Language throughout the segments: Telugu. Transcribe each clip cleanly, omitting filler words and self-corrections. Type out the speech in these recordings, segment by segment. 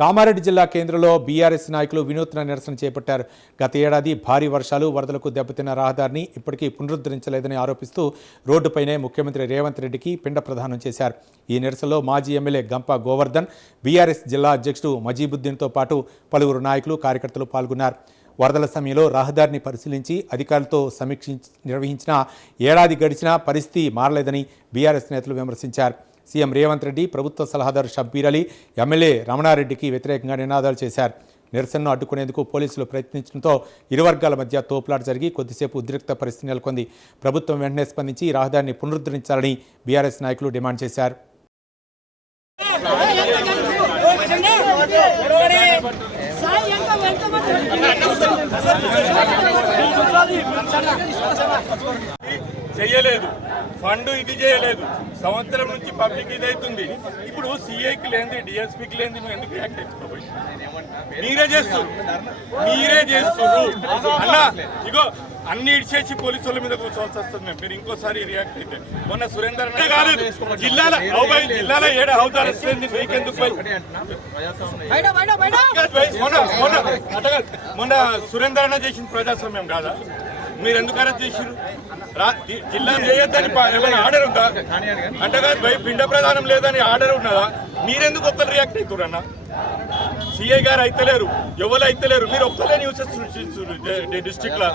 కామారెడ్డి జిల్లా కేంద్రంలో బీఆర్ఎస్ నాయకులు వినూత్న నిరసన చేపట్టారు. గత ఏడాది భారీ వర్షాలు, వరదలకు దెబ్బతిన్న రహదారిని ఇప్పటికీ పునరుద్ధరించలేదని ఆరోపిస్తూ రోడ్డుపైనే ముఖ్యమంత్రి రేవంత్ రెడ్డికి పిండ ప్రదానం చేశారు. ఈ నిరసనలో మాజీ ఎమ్మెల్యే గంప గోవర్ధన్, బీఆర్ఎస్ జిల్లా అధ్యక్షుడు మజీబుద్దీన్తో పాటు పలువురు నాయకులు, కార్యకర్తలు పాల్గొన్నారు. వరదల సమయంలో రహదారిని పరిశీలించి అధికారులతో నిర్వహించిన ఏడాది గడిచినా పరిస్థితి మారలేదని బీఆర్ఎస్ నేతలు విమర్శించారు. సీఎం రేవంత్ రెడ్డి, ప్రభుత్వ సలహాదారు షబ్బీర్ అలీ, ఎమ్మెల్యే రమణారెడ్డికి వ్యతిరేకంగా నినాదాలు చేశారు. నిరసనను అడ్డుకునేందుకు పోలీసులు ప్రయత్నించడంతో ఇరు వర్గాల మధ్య తోపులాట జరిగి కొద్దిసేపు ఉద్రిక్త పరిస్థితి నెలకొంది. ప్రభుత్వం వెంటనే స్పందించి రహదారిని పునరుద్ధరించాలని బీఆర్ఎస్ నాయకులు డిమాండ్ చేశారు. చేయలేదు, ఫండ్ ఇది చేయలేదు, సంవత్సరం నుంచి పబ్లిక్ ఇది అవుతుంది. ఇప్పుడు సిఐకి లేని, డిఎస్పీకి లేని ఎందుకు యాక్ట్ అయిపోయి మీరే చేస్తున్నారు అన్న. ఇగో అన్ని ఇడిచేసి పోలీసు వాళ్ళ మీద కూర్చోవాల్సి వస్తుంది. మీరు ఇంకోసారి రియాక్ట్ అయితే మొన్న సురేందర్ కాలేదు జిల్లాలో 7 హౌదాలు వస్తుంది. మీకెందుకు మొన్న సురేందర్ అన్న చేసిన ప్రజాస్వామ్యం కాదా? మీరు ఎందుకు అరెస్ట్ చేసిరు? జిల్లా చేయొద్దని ఏమైనా ఆర్డర్ ఉందా? అంటే కాదు భయ్, పిండ ప్రధానం లేదని ఆర్డర్ ఉన్నదా? మీరెందుకు ఒక్కరు రియాక్ట్ అవుతారు అన్న? సిఐ గారు అయితలేరు, ఎవరు అయితలేరు, మీరు ఒక్కరే న్యూస్ డిస్ట్రిక్ట్ లో.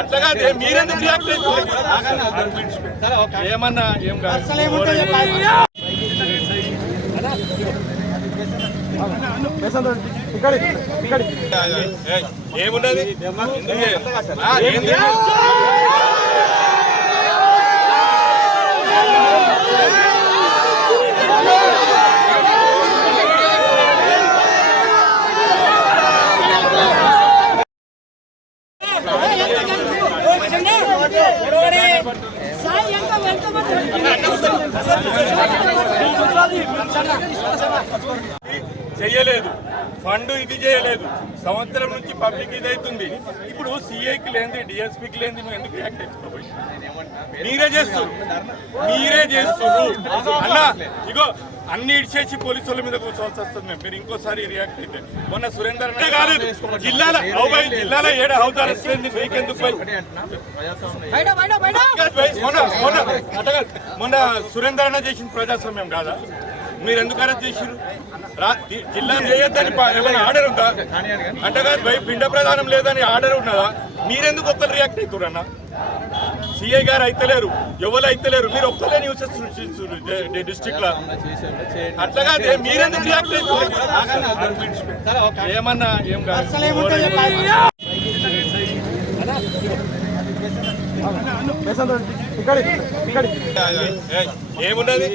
అట్లా కాదు, మీరెందుకు రియాక్ట్ అవుతారు? ఏమన్నా ఏం కాదు, ఏమున్నది చేయలేదు, ఫండ్ ఇది చేయలేదు, సంవత్సరం నుంచి పబ్లిక్ ఇది అవుతుంది. ఇప్పుడు సిఐకి లేని, డిఎస్పీకి లేని ఎందుకు యాక్ట్ అయిపోయి మీరే చేస్తున్నారు అన్న. ఇగో అన్ని ఇడిచేసి పోలీసు వాళ్ళ మీద కూర్చోవాల్సి వస్తుంది. మీరు ఇంకోసారి రియాక్ట్ అయితే మొన్న సురేందర్ కాలేదు జిల్లాలో 7 హౌదాలు వస్తుంది. మీకెందుకు మొన్న సురేందర్ అన్న చేసిన ప్రజాస్వామ్యం కాదా? మీరు ఎందుకు అరెస్ట్ చేసిరు? జిల్లా చేయొద్దని ఏమైనా ఆర్డర్ ఉందా? అంటే కాదు భయ్, పిండ ప్రధానం లేదని ఆర్డర్ ఉన్నదా? మీరెందుకు ఒక్కరు రియాక్ట్ అవుతారు అన్న? సిఐ గారు అయితలేరు, ఎవరు అయితలేరు, మీరు ఒక్కరే న్యూస్ డిస్ట్రిక్ట్ లో. అట్లా కాదు, మీరెందుకు రియాక్ట్ అవుతారు? ఏమన్నా ఏం కాదు, ఏమున్నది